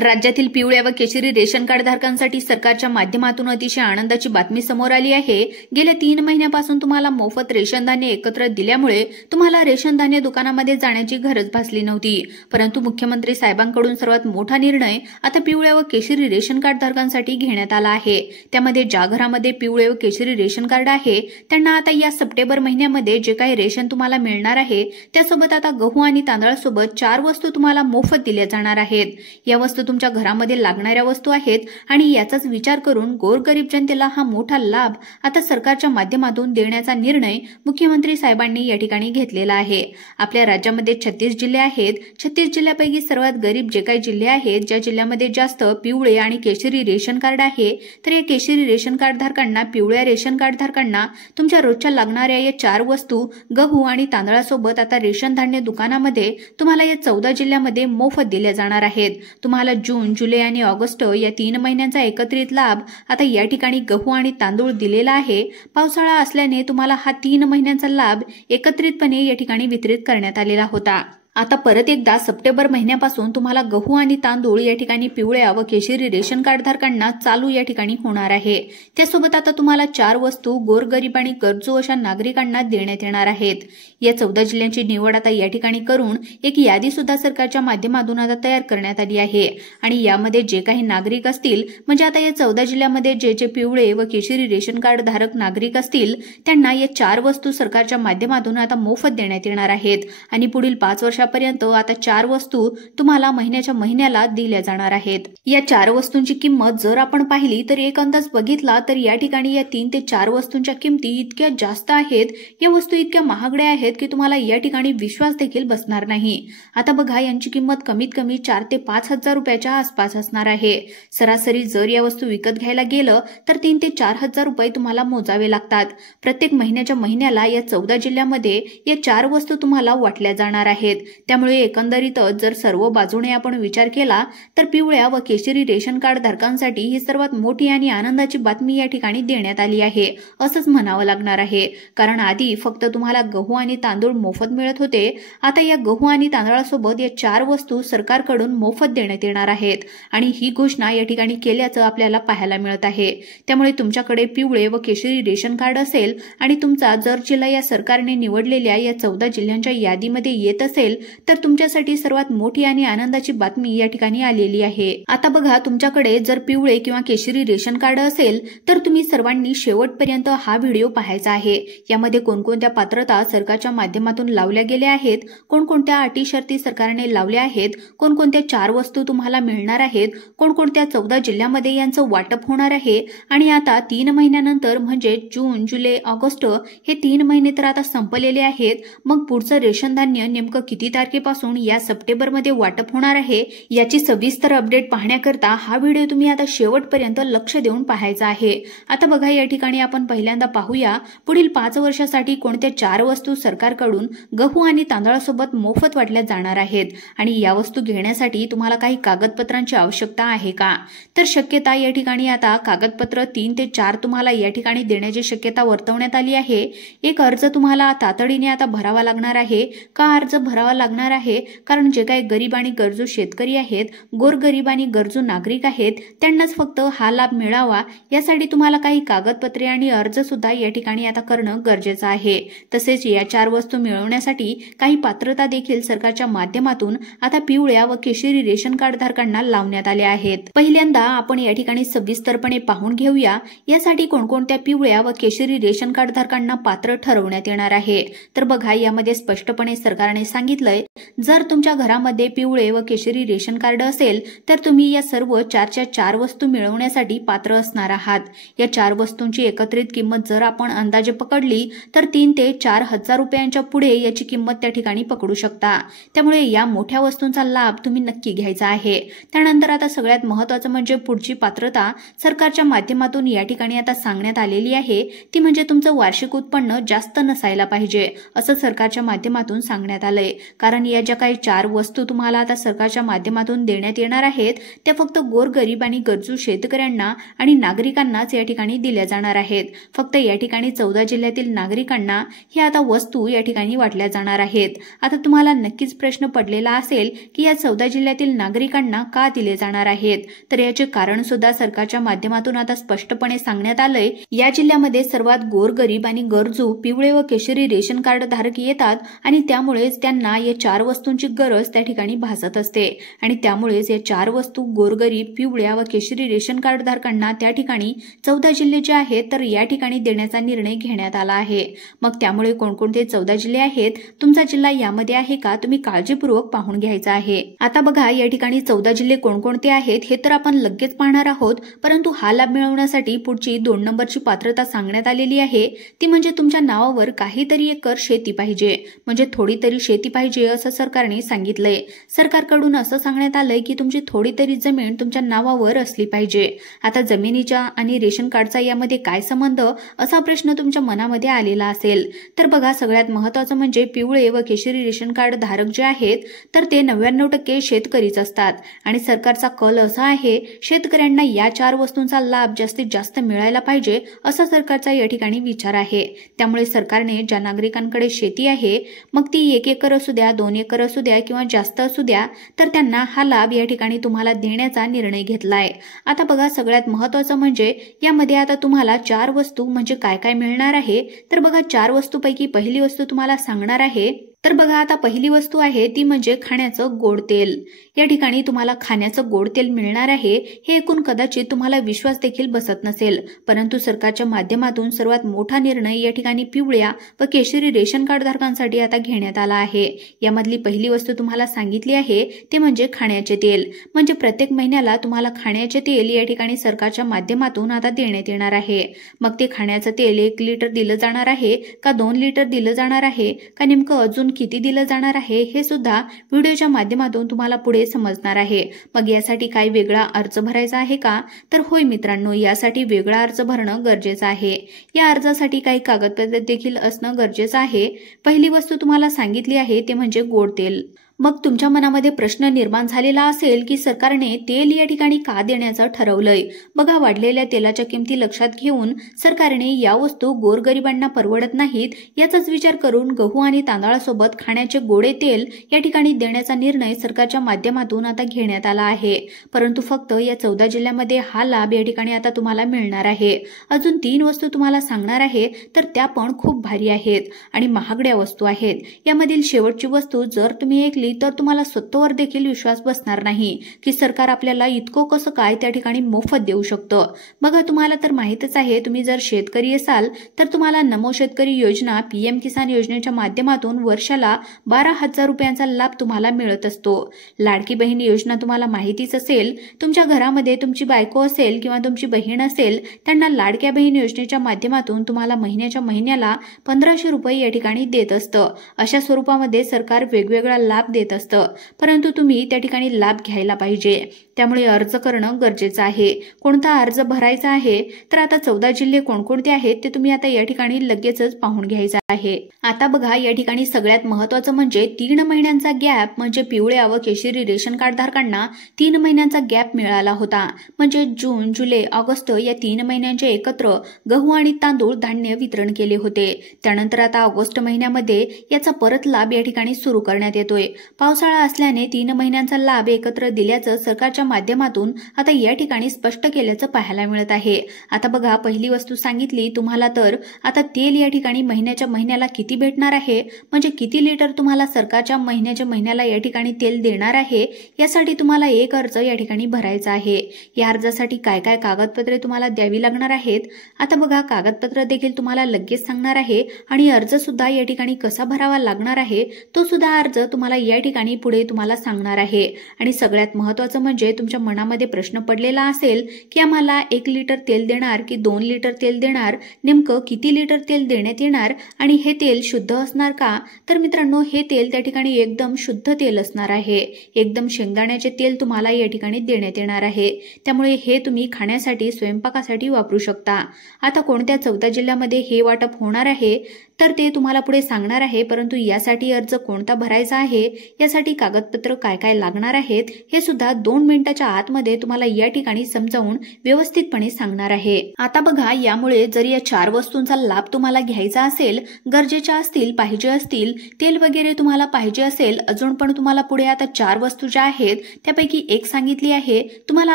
राज्यातील पिवळ्या व केशरी रेशन कार्ड धारकांसाठी सरकारच्या माध्यमातून अतिशय आनंदाची बातमी समोर आली आहे। गेल्या 3 महिन्यापासून तुम्हाला मोफत रेशन धान्य एकत्र दिल्यामुळे तुम्हाला रेशन धान्य दुकानामध्ये जाण्याची गरज भासली नव्हती। परंतु मुख्यमंत्री साहेबांकडून सर्वात मोठा निर्णय आता पिवळ्या व केशरी रेशन कार्ड धारकांसाठी घेण्यात आला आहे। त्यामध्ये ज्या घरामध्ये पिवळे व केशरी रेशन कार्ड आहे त्यांना आता या सप्टेंबर महिन्यामध्ये जे काही रेशन तुम्हाला मिळणार आहे त्यासोबत आता गहू आणि तांदळासोबत 4 वस्तू तुम्हाला मोफत दिल्या जाणार आहेत। या वस्तू तुमच्या घरामध्ये लागणाऱ्या वस्तू आहेत आणि याचाच विचार करून गोरगरीब जनतेला हा मोठा लाभ आता सरकारच्या माध्यमातून देण्याचा निर्णय मुख्यमंत्री साहेबांनी या ठिकाणी घेतलेला आहे। आपल्या राज्यामध्ये 36 जिल्हे आहेत। 36 जिल्ह्यापैकी सर्वात गरीब जे काही जिल्हे आहेत, ज्या जिल्ह्यामध्ये जास्त पिवळे आणि केशरी रेशन कार्ड आहे, तर या केशरी रेशन कार्ड धारकांना, पिवळ्या रेशन कार्ड धारकांना तुमच्या रोजच्या लागणाऱ्या या 4 वस्तू गहू आणि तांदळासोबत आता रेशन धान्य दुकानामध्ये तुम्हाला या 14 जिल्ह्यामध्ये मोफत दिल्या जाणार आहेत। तुम्हाला जून, जुलै आणि ऑगस्ट या 3 महिन्यांचा एकत्रित लाभ आता या ठिकाणी गहू आणि तांदूळ दिलेला आहे। पावसाळा असल्याने तुम्हाला हा 3 महिन्यांचा लाभ एकत्रितपणे या ठिकाणी वितरित करण्यात आलेला होता। आता परत एकदा सप्टेंबर महिन्यापासून तुम्हाला गहू आणि तांदूळ या ठिकाणी पिवळ्या व केशरी रेशन कार्ड धारकांना चालू या ठिकाणी होणार आहे। त्यासोबत आता तुम्हाला 4 वस्तू गोरगरीब आणि गरजू अशा नागरिकांना देण्यात येणार आहेत। या 14 जिल्ह्यांची निवड आता या ठिकाणी करून एक यादी सुद्धा सरकारच्या माध्यमातून आता तयार करण्यात आली आहे आणि यामध्ये जे काही नागरिक असतील, म्हणजे आता या 14 जिल्ह्यामध्ये जे पिवळे व केशरी रेशन कार्ड धारक नागरिक असतील त्यांना या 4 वस्तू सरकारच्या माध्यमातून आता मोफत देण्यात येणार आहेत आणि पुढील 5 वर्षापर्यंत आता 4 वस्तू तुम्हाला महिन्याच्या महिन्याला दिल्या जाणार आहेत। या 4 वस्तूंची किंमत जर आपण पाहिली तर एक अंदाज बघितला तर या ठिकाणी या 3 ते 4 वस्तूंच्या किमती इतक्या जास्त आहेत, या वस्तू इतक्या महागड्या आहेत की तुम्हाला या ठिकाणी विश्वास देखील बसणार नाही। आता बघा, यांची किंमत कमीत कमी 4 ते 5 हजार रुपयाच्या आसपास असणार आहे। सरासरी जर या वस्तू विकत घ्यायला गेलं तर 3 ते 4 हजार रुपये तुम्हाला मोजावे लागतात। प्रत्येक महिन्याच्या महिन्याला या 14 जिल्ह्यामध्ये या 4 वस्तू तुम्हाला वाटल्या जाणार आहेत। त्यामुळे एकंदरीतच जर सर्व बाजूने आपण विचार केला तर पिवळ्या व केशरी रेशन कार्ड धारकांसाठी ही सर्वात मोठी आणि आनंदाची बातमी या ठिकाणी देण्यात आली आहे असंच म्हणावं लागणार आहे। कारण आधी फक्त तुम्हाला गहू आणि तांदूळ मोफत मिळत होते, आता या गहू आणि तांदळासोबत या 4 वस्तू सरकारकडून मोफत देण्यात येणार आहेत आणि ही घोषणा या ठिकाणी केल्याचं आपल्याला पाहायला मिळत आहे। त्यामुळे तुमच्याकडे पिवळे व केशरी रेशन कार्ड असेल आणि तुमचा जर जिल्हा या सरकारने निवडलेल्या या 14 जिल्ह्यांच्या यादीमध्ये येत असेल तर तुमच्यासाठी सर्वात मोठी आणि आनंदाची बातमी या ठिकाणी आलेली आहे। आता बघा, तुमच्याकडे जर पिवळे किंवा केशरी रेशन कार्ड असेल तर तुम्ही सर्वांनी शेवटपर्यंत हा व्हिडिओ पाहायचा आहे। यामध्ये कोणकोणत्या पात्रता सरकारच्या माध्यमातून लावल्या गेल्या आहेत, कोणकोणत्या अटी शर्ती सरकारने लावल्या आहेत, कोणकोणत्या 4 वस्तू तुम्हाला मिळणार आहेत, कोणकोणत्या 14 जिल्ह्यामध्ये यांचं वाटप होणार आहे आणि आता 3 महिन्यानंतर म्हणजे जून, जुलै, ऑगस्ट हे 3 महिने तर आता संपलेले आहेत। मग पुढचं रेशन धान्य नेमकं किती तारखेपासून या सप्टेंबरमध्ये वाटप होणार आहे याची सविस्तर अपडेट पाहण्याकरता हा व्हिडिओ तुम्ही आता शेवटपर्यंत लक्ष देऊन पाहायचा आहे। आता बघा, या ठिकाणी आपण पहिल्यांदा पाहूया पुढील 5 वर्षासाठी कोणत्या 4 वस्तू सरकारकडून गहू आणि तांदळासोबत मोफत वाटल्या जाणार आहेत आणि या वस्तू घेण्यासाठी तुम्हाला काही कागदपत्रांची आवश्यकता आहे का? तर शक्यता या ठिकाणी आता कागदपत्र 3 ते 4 तुम्हाला या ठिकाणी देण्याची शक्यता वर्तवण्यात आली आहे। एक अर्ज तुम्हाला तातडीने आता भरावा लागणार आहे। का अर्ज भरावा लागणार आहे? कारण जे काही गरीब आणि गरजू शेतकरी आहेत, गोरगरीब आणि गरजू नागरिक आहेत, त्यांनाच फक्त हा लाभ मिळावा यासाठी तुम्हाला काही कागदपत्रे आणि अर्ज सुद्धा या ठिकाणी आता करणं गरजेचं आहे। तसेच या 4 वस्तू मिळवण्यासाठी काही पात्रता देखील सरकारच्या माध्यमातून आता पिवळ्या व केशरी रेशन कार्ड धारकांना लावण्यात आल्या आहेत। पहिल्यांदा आपण या ठिकाणी सविस्तरपणे पाहून घेऊया यासाठी कोणकोणत्या पिवळ्या व केशरी रेशन कार्ड धारकांना पात्र ठरवण्यात येणार आहे। तर बघा, यामध्ये स्पष्टपणे सरकारने सांगितलंय, जर तुमच्या घरामध्ये पिवळे व केशरी रेशन कार्ड असेल तर तुम्ही या सर्व 4 वस्तू मिळवण्यासाठी पात्र असणार आहात। या 4 वस्तूंची एकत्रित किंमत जर आपण अंदाजे पकडली तर 3 ते 4 हजार रुपयांच्या पुढे याची किंमत त्या ठिकाणी पकडू शकता। त्यामुळे या मोठ्या वस्तूंचा लाभ तुम्ही नक्की घ्यायचा आहे। त्यानंतर आता सगळ्यात महत्त्वाचं म्हणजे पुढची पात्रता सरकारच्या माध्यमातून या ठिकाणी आता सांगण्यात आलेली आहे, ती म्हणजे तुमचं वार्षिक उत्पन्न जास्त नसायला पाहिजे असं सरकारच्या माध्यमातून सांगण्यात आलंय। कारण या ज्या काही 4 वस्तू तुम्हाला आता सरकारच्या माध्यमातून देण्यात येणार आहेत त्या फक्त गोरगरीब आणि गरजू शेतकऱ्यांना आणि नागरिकांनाच या ठिकाणी दिल्या जाणार आहेत। फक्त या ठिकाणी 14 जिल्ह्यातील नागरिकांना हे आता वस्तू या ठिकाणी वाटल्या जाणार आहेत। आता तुम्हाला नक्कीच प्रश्न पडलेला असेल की या 14 जिल्ह्यातील नागरिकांना का दिले जाणार आहेत, तर याचे कारण सुद्धा सरकारच्या माध्यमातून आता स्पष्टपणे सांगण्यात आलंय। या जिल्ह्यामध्ये सर्वात गोरगरीब आणि गरजू पिवळे व केशरी रेशन कार्ड धारक येतात आणि त्यामुळेच त्यांना या 4 वस्तूंची गरज त्या ठिकाणी भासत असते आणि त्यामुळेच या 4 वस्तू गोरगरीब पिवळ्या व केशरी रेशन कार्ड धारकांना त्या ठिकाणी 14 जिल्हे जे आहेत तर या ठिकाणी देण्याचा निर्णय घेण्यात आला आहे। मग त्यामुळे कोणकोणते 14 जिल्हे आहेत, तुमचा जिल्हा यामध्ये आहे का, तुम्ही काळजीपूर्वक पाहून घ्यायचा आहे। आता बघा या ठिकाणी 14 जिल्हे कोणकोणते आहेत हे तर आपण लगेच पाहणार आहोत, परंतु हा लाभ मिळवण्यासाठी पुढची 2 नंबरची पात्रता सांगण्यात आलेली आहे, ती म्हणजे तुमच्या नावावर काहीतरी एकर शेती पाहिजे, म्हणजे थोडी तरी शेती पाहिजे असं सरकारने सांगितलंय। सरकारकडून असं सांगण्यात आलंय की तुमची थोडी तरी जमीन तुमच्या नावावर असली पाहिजे। आता जमिनीच्या आणि रेशन कार्डचा यामध्ये काय संबंध असा प्रश्न तुमच्या मनामध्ये आलेला असेल, तर बघा सगळ्यात महत्त्वाचं म्हणजे पिवळे व केशरी रेशन कार्ड धारक जे आहेत तर ते 99% शेतकरीच असतात आणि सरकारचा कल असा आहे शेतकऱ्यांना या 4 वस्तूंचा लाभ जास्तीत जास्त मिळायला पाहिजे असा सरकारचा या ठिकाणी विचार आहे। त्यामुळे सरकारने ज्या नागरिकांकडे शेती आहे, मग ती 1 एकर असू द्या, 2 एकर असू द्या किंवा जास्त असू द्या, तर त्यांना हा लाभ या ठिकाणी तुम्हाला देण्याचा निर्णय घेतलाय। आता बघा सगळ्यात महत्त्वाचं म्हणजे यामध्ये आता तुम्हाला 4 वस्तू म्हणजे काय काय मिळणार आहे, तर बघा 4 वस्तूपैकी पहिली वस्तू तुम्हाला सांगणार आहे, तर बघा आता पहिली वस्तू आहे ती म्हणजे खाण्याचं गोड तेल। या ठिकाणी तुम्हाला खाण्याचं गोड तेल मिळणार आहे हे ऐकून कदाचित तुम्हाला विश्वास देखील बसत नसेल, परंतु सरकारच्या माध्यमातून सर्वात मोठा निर्णय या ठिकाणी पिवळ्या व केशरी रेशन कार्ड धारकांसाठी आता घेण्यात आला आहे। यामधली पहिली वस्तू तुम्हाला सांगितली आहे ते म्हणजे खाण्याचे तेल, म्हणजे प्रत्येक महिन्याला तुम्हाला खाण्याचे तेल या ठिकाणी सरकारच्या माध्यमातून आता देण्यात येणार आहे। मग ते खाण्याचं तेल 1 लिटर दिलं जाणार आहे का 2 लिटर दिलं जाणार आहे का नेमकं अजून किती दिलं जाणार आहे हे सुद्धा व्हिडिओच्या माध्यमातून तुम्हाला पुढे समजणार आहे। मग यासाठी काही वेगळा अर्ज भरायचा आहे का, तर होय मित्रांनो, यासाठी वेगळा अर्ज भरणं गरजेचं आहे। या अर्जासाठी काही कागदपत्रे देखील असणं गरजेचं आहे। पहिली वस्तू तुम्हाला सांगितली आहे ते म्हणजे गोड तेल। मग तुमच्या मनामध्ये प्रश्न निर्माण झालेला असेल की सरकारने तेल या ठिकाणी का देण्याचं ठरवलंय। बघा वाढलेल्या तेलाच्या किमती लक्षात घेऊन सरकारने या वस्तू गोरगरिबांना परवडत नाहीत याचाच विचार करून गहू आणि तांदळासोबत खाण्याचे गोडे तेल या ठिकाणी देण्याचा निर्णय सरकारच्या माध्यमातून आता घेण्यात आला आहे। परंतु फक्त या 14 जिल्ह्यामध्ये हा लाभ या ठिकाणी आता तुम्हाला मिळणार आहे। अजून 3 वस्तू तुम्हाला सांगणार आहे, तर त्या पण खूप भारी आहेत आणि महागड्या वस्तू आहेत। यामधील शेवटची वस्तू जर तुम्ही ऐकली तर तुम्हाला स्वतःवर देखील विश्वास बसणार नाही की सरकार आपल्याला इतकं कसं काय त्या ठिकाणी मोफत देऊ शकतं। बघा तुम्हाला तर माहितच आहे, तुम्ही जर शेतकरी असाल तर तुम्हाला नमो शेतकरी योजना PM किसान योजनेच्या माध्यमातून वर्षाला 12,000 रुपयांचा लाभ तुम्हाला मिळत असतो। लाडकी बहीण योजना तुम्हाला माहितीच असेल, तुमच्या घरामध्ये तुमची बायको असेल किंवा तुमची बहीण असेल त्यांना लाडक्या बहीण योजनेच्या माध्यमातून तुम्हाला महिन्याच्या महिन्याला 1500 रुपये या ठिकाणी देत असतं। अशा स्वरूपामध्ये सरकार वेगवेगळा लाभ देत असतं, परंतु तुम्ही त्या ठिकाणी लाभ घ्यायला पाहिजे। त्यामुळे अर्ज करणं गरजेचं आहे। कोणता अर्ज भरायचा आहे, तर आता 14 जिल्हे कोणकोणते आहेत ते तुम्ही आता या ठिकाणी लगेचच पाहून घ्यायचं आहे। आता बघा या ठिकाणी सगळ्यात महत्त्वाचं म्हणजे 3 महिन्यांचा गॅप, म्हणजे पिवळ्या व केशरी रेशन कार्ड धारकांना 3 महिन्यांचा गॅप मिळाला होता, म्हणजे जून, जुलै, ऑगस्ट या 3 महिन्यांचे एकत्र गहू आणि तांदूळ धान्य वितरण केले होते। त्यानंतर आता ऑगस्ट महिन्यामध्ये याचा परत लाभ या ठिकाणी सुरू करण्यात येतोय। पावसाळा असल्याने 3 महिन्यांचा लाभ एकत्र दिल्याचं सरकारच्या माध्यमातून आता या ठिकाणी स्पष्ट केल्याचं पाहायला मिळत आहे। आता बघा पहिली वस्तू सांगितली तुम्हाला, तर आता तेल या ठिकाणी महिन्याच्या महिन्याला किती भेटणार आहे, म्हणजे किती लिटर तुम्हाला सरकारच्या महिन्याच्या महिन्याला या ठिकाणी तेल देणार आहे, यासाठी तुम्हाला एक अर्ज या ठिकाणी भरायचा आहे। या अर्जासाठी काय काय कागदपत्रे तुम्हाला द्यावी लागणार आहेत, आता बघा कागदपत्र देखील तुम्हाला लगेच सांगणार आहे आणि अर्ज सुद्धा या ठिकाणी कसा भरावा लागणार आहे तो सुद्धा अर्ज तुम्हाला या ठिकाणी पुढे तुम्हाला सांगणार आहे। आणि सगळ्यात महत्त्वाचं म्हणजे तुमच्या मनामध्ये प्रश्न पडलेला असेल की आम्हाला 1 लिटर तेल देणार की 2 लिटर तेल देणार, नेमकं किती लिटर तेल देण्यात येणार आणि हे तेल शुद्ध असणार का, तर मित्रांनो हे तेल त्या ठिकाणी एकदम शुद्ध तेल असणार आहे। एकदम शेंगदाण्याचे तेल तुम्हाला या ठिकाणी देण्यात येणार आहे, त्यामुळे हे तुम्ही खाण्यासाठी स्वयंपाकासाठी वापरू शकता। आता कोणत्या 14 जिल्ह्यामध्ये हे वाटप होणार आहे, तर ते तुम्हाला पुढे सांगणार आहे, परंतु यासाठी अर्ज कोणता भरायचा आहे, यासाठी कागदपत्र काय काय लागणार आहेत हे सुद्धा 2 मिनिटाच्या आतमध्ये तुम्हाला या ठिकाणी समजावून व्यवस्थितपणे सांगणार आहे। आता बघा, यामुळे जर या 4 वस्तूंचा लाभ तुम्हाला घ्यायचा असेल, गरजेच्या असतील, पाहिजे असतील, तेल वगैरे तुम्हाला पाहिजे असेल, अजून पण तुम्हाला पुढे आता 4 वस्तू ज्या आहेत त्यापैकी एक सांगितली आहे, तुम्हाला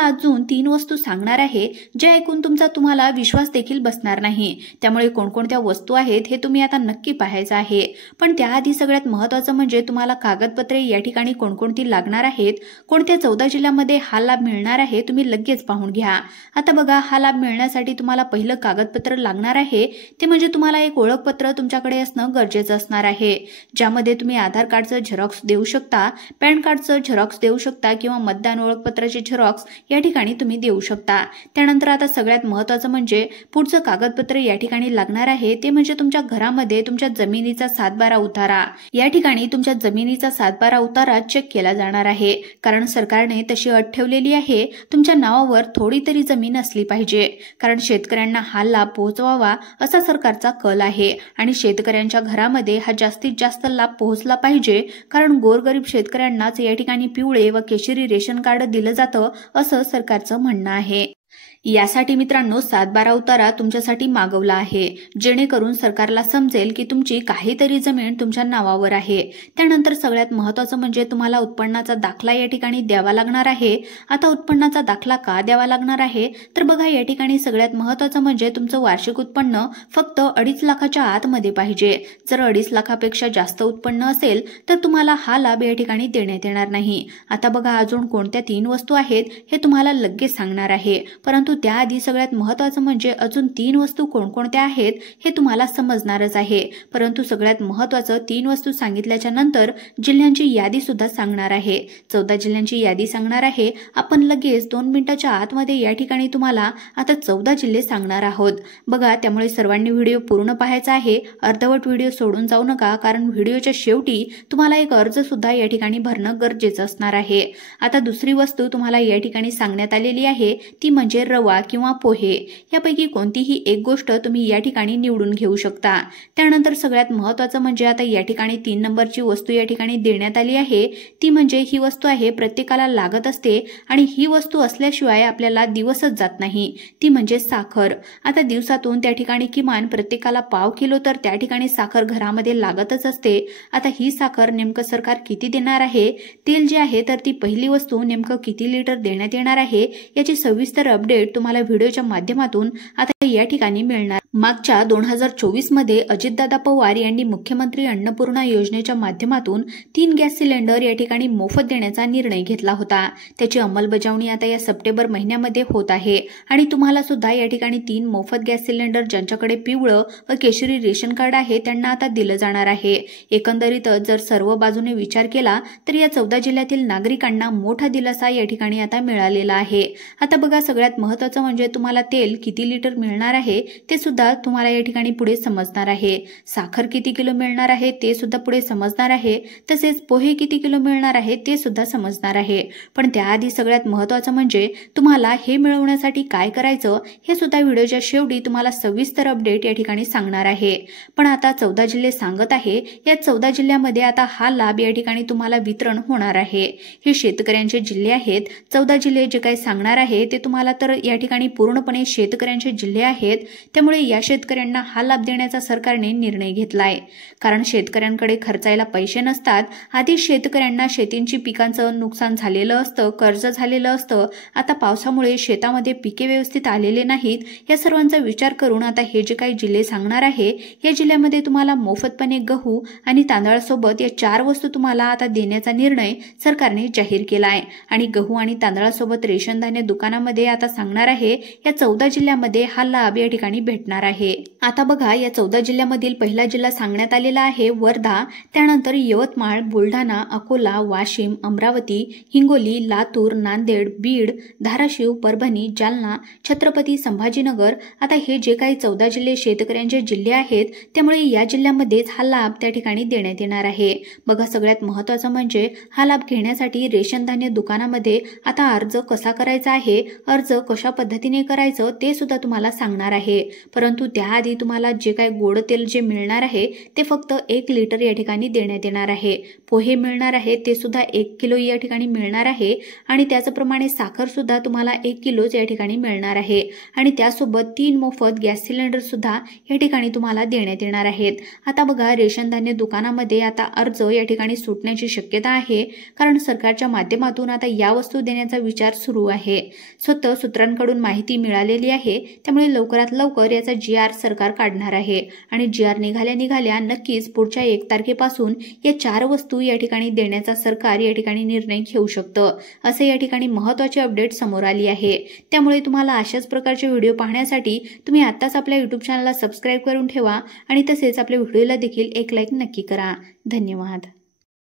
अजून 3 वस्तू सांगणार आहे, जे ऐकून तुम्हाला विश्वास देखील बसणार नाही। त्यामुळे कोणकोणत्या वस्तू आहेत हे तुम्ही आता नक्की पाहायचं आहे। पण त्याआधी सगळ्यात महत्त्वाचं म्हणजे तुम्हाला कागदपत्रे या ठिकाणी कोणकोणती लागणार आहेत, कोणत्या 14 जिल्ह्यामध्ये हा लाभ मिळणार आहे, तुम्ही लगेच पाहून घ्या। आता बघा, हा लाभ मिळण्यासाठी तुम्हाला पहिलं कागदपत्र लागणार आहे ते म्हणजे तुम्हाला एक ओळखपत्र तुमच्याकडे असणं गरजेचं असणार आहे, ज्यामध्ये तुम्ही आधार कार्डचं झेरॉक्स देऊ शकता, पॅन कार्डचं झेरॉक्स देऊ शकता किंवा मतदान ओळखपत्राचे झेरॉक्स या ठिकाणी तुम्ही देऊ शकता। त्यानंतर आता सगळ्यात महत्त्वाचं म्हणजे पुढचं कागदपत्र या ठिकाणी लागणार आहे ते म्हणजे तुमच्या घरामध्ये तुमच्या जमिनीचा 7/12 उतारा। या ठिकाणी तुमच्या जमिनीचा 7/12 उतारा चेक केला जाणार आहे, कारण सरकारने तशी अट ठेवलेली आहे, तुमच्या नावावर थोडी तरी जमीन असली पाहिजे, कारण शेतकऱ्यांना हा लाभ पोहोचवावा असा सरकारचा कल आहे आणि शेतकऱ्यांच्या घरामध्ये हा जास्तीत जास्त लाभ पोहोचला पाहिजे, कारण गोरगरीब शेतकऱ्यांनाच या ठिकाणी पिवळे व केशरी रेशन कार्ड दिलं जातं असं सरकारचं म्हणणं आहे। यासाठी मित्रांनो 7/12 उतारा तुमच्यासाठी मागवला आहे, जेणेकरून सरकारला समजेल की तुमची काहीतरी जमीन तुमच्या नावावर आहे। त्यानंतर सगळ्यात महत्त्वाचं म्हणजे तुम्हाला उत्पन्नाचा दाखला या ठिकाणी द्यावा लागणार आहे। आता उत्पन्नाचा दाखला का द्यावा लागणार आहे, तर बघा, या ठिकाणी सगळ्यात महत्त्वाचं म्हणजे तुमचं वार्षिक उत्पन्न फक्त 2.5 लाखाच्या आतमध्ये पाहिजे। जर 2.5 लाखापेक्षा जास्त उत्पन्न असेल तर तुम्हाला हा लाभ या ठिकाणी देण्यात येणार नाही। आता बघा, अजून कोणत्या 3 वस्तू आहेत हे तुम्हाला लगेच सांगणार आहे, परंतु त्याआधी सगळ्यात महत्त्वाचं म्हणजे अजून 3 वस्तू कोणकोणत्या आहेत हे तुम्हाला समजणारच आहे। परंतु सगळ्यात महत्त्वाचं 3 वस्तू सांगितल्याच्या नंतर जिल्ह्यांची यादी सुद्धा सांगणार आहे, 14 जिल्ह्यांची यादी सांगणार आहे। आपण लगेच 2 मिनिटाच्या आतमध्ये या ठिकाणी तुम्हाला आता 14 जिल्हे सांगणार आहोत। बघा, त्यामुळे सर्वांनी व्हिडिओ पूर्ण पाहायचा आहे, अर्धवट व्हिडिओ सोडून जाऊ नका, कारण व्हिडिओच्या शेवटी तुम्हाला एक अर्ज सुद्धा या ठिकाणी भरणं गरजेचं असणार आहे। आता दुसरी वस्तू तुम्हाला या ठिकाणी सांगण्यात आलेली आहे ती म्हणजे रवा किंवा पोहे, यापैकी कोणतीही एक गोष्ट तुम्ही या ठिकाणी निवडून घेऊ शकता। त्यानंतर सगळ्यात महत्त्वाचं म्हणजे आता या ठिकाणी 3 नंबरची वस्तू या ठिकाणी देण्यात आली आहे, ती म्हणजे ही वस्तू आहे प्रत्येकाला लागत असते आणि ही वस्तू असल्याशिवाय आपल्याला दिवसच जात नाही, ती म्हणजे साखर। आता दिवसातून त्या ठिकाणी किमान प्रत्येकाला पाव किलो तर त्या ठिकाणी साखर घरामध्ये लागतच असते। आता ही साखर नेमकं सरकार किती देणार आहे, तेल जे आहे तर ती पहिली वस्तू नेमकं किती लिटर देण्यात येणार आहे याची सविस्तर अपडेट तुम्हाला व्हिडिओच्या माध्यमातून आता या ठिकाणी मिळणार। मागच्या 2024 मध्ये अजितदादा पवार यांनी मुख्यमंत्री अन्नपूर्णा योजनेच्या माध्यमातून 3 गॅस सिलेंडर या ठिकाणी मोफत देण्याचा निर्णय घेतला होता। त्याची अंमलबजावणी आता या सप्टेंबर महिन्यामध्ये होत आहे आणि तुम्हाला सुद्धा या ठिकाणी 3 मोफत गॅस सिलेंडर ज्यांच्याकडे पिवळं व केशरी रेशन कार्ड आहे त्यांना आता दिलं जाणार आहे। एकंदरीतच जर सर्व बाजूने विचार केला तर या 14 जिल्ह्यातील नागरिकांना मोठा दिलासा या ठिकाणी आता मिळालेला आहे। आता बघा, सगळ्यात महत्त्वाचं म्हणजे तुम्हाला तेल किती लिटर मिळणार आहे ते सुद्धा तुम्हाला या ठिकाणी पुढे समजणार आहे, साखर किती किलो मिळणार आहे ते सुद्धा पुढे समजणार आहे, तसेच पोहे किती किलो मिळणार आहे ते सुद्धा समजणार आहे। पण त्याआधी सगळ्यात महत्त्वाचं म्हणजे तुम्हाला हे मिळवण्यासाठी काय करायचं हे सुद्धा व्हिडिओच्या शेवटी तुम्हाला सविस्तर अपडेट या ठिकाणी सांगणार आहे। पण आता 14 जिल्हे सांगत आहे, या 14 जिल्ह्यामध्ये आता हा लाभ या ठिकाणी तुम्हाला वितरण होणार आहे। हे शेतकऱ्यांचे जिल्हे आहेत, 14 जिल्हे जे काही सांगणार आहे ते तुम्हाला तर या ठिकाणी पूर्णपणे शेतकऱ्यांचे जिल्हे आहेत, त्यामुळे या शेतकऱ्यांना हा लाभ देण्याचा सरकारने निर्णय घेतलाय, कारण शेतकऱ्यांकडे खर्चायला पैसे नसतात। आधी शेतकऱ्यांना शेतींची पिकांचं नुकसान झालेलं असतं, कर्ज झालेलं असतं, आता पावसामुळे शेतामध्ये पिके व्यवस्थित आलेले नाहीत, या सर्वांचा विचार करून आता हे जे काही जिल्हे सांगणार आहे या जिल्ह्यामध्ये तुम्हाला मोफतपणे गहू आणि तांदळासोबत या 4 वस्तू तुम्हाला आता देण्याचा निर्णय सरकारने जाहीर केला आहे आणि गहू आणि तांदळासोबत रेशन धान्य दुकानामध्ये आता सांगणार आहे या 14 जिल्ह्यामध्ये हा लाभ या ठिकाणी भेटणार आहे। आता बघा, या 14 जिल्ह्यामधील पहिला जिल्हा सांगण्यात आलेला आहे वर्धा, त्यानंतर यवतमाळ, बुलढाणा, अकोला, वाशिम, अमरावती, हिंगोली, लातूर, नांदेड, बीड, धाराशिव, परभणी, जालना, छत्रपती संभाजीनगर। आता हे जे काही 14 जिल्हे शेतकऱ्यांचे जिल्हे आहेत, त्यामुळे या जिल्ह्यामध्येच हा लाभ त्या ठिकाणी देण्यात येणार आहे। बघा, सगळ्यात महत्त्वाचं म्हणजे हा लाभ घेण्यासाठी रेशन धान्य दुकानामध्ये आता अर्ज कसा करायचा आहे, अर्ज कशा पद्धतीने करायचं ते सुद्धा तुम्हाला सांगणार आहे। परंतु त्याआधी तुम्हाला जे काही गोड तेल जे मिळणार आहे ते फक्त 1 लिटर या ठिकाणी देण्यात येणार आहे. पोहे मिळणार आहे ते सुद्धा 1 किलो या ठिकाणी मिळणार आहे आणि त्याचप्रमाणे साखर सुद्धा तुम्हाला 1 किलोच या ठिकाणी मिळणार आहे आणि त्यासोबत 3 मोफत गॅस सिलेंडर सुद्धा या ठिकाणी तुम्हाला देण्यात येणार आहेत. आता बघा, रेशन धान्य दुकानामध्ये आता अर्ज या ठिकाणी सुटण्याची शक्यता आहे, कारण सरकारच्या माध्यमातून आता या वस्तू देण्याचा विचार सुरू आहे. स्वतः सूत्रांकडून माहिती मिळालेली आहे, त्यामुळे लवकरात लवकर याचा GR सरकार काढणार आहे आणि GR निघाल्या नक्कीच पुढच्या 1 तारखेपासून या 4 वस्तू या ठिकाणी देण्याचा सरकार या ठिकाणी निर्णय घेऊ शकतं, असे या ठिकाणी महत्त्वाची अपडेट समोर आली आहे. त्यामुळे तुम्हाला अशाच प्रकारचे व्हिडिओ पाहण्यासाठी तुम्ही आत्ताच आपल्या YouTube चॅनलला सबस्क्राईब करून ठेवा आणि तसेच आपल्या व्हिडिओला देखील एक लाईक नक्की करा. धन्यवाद.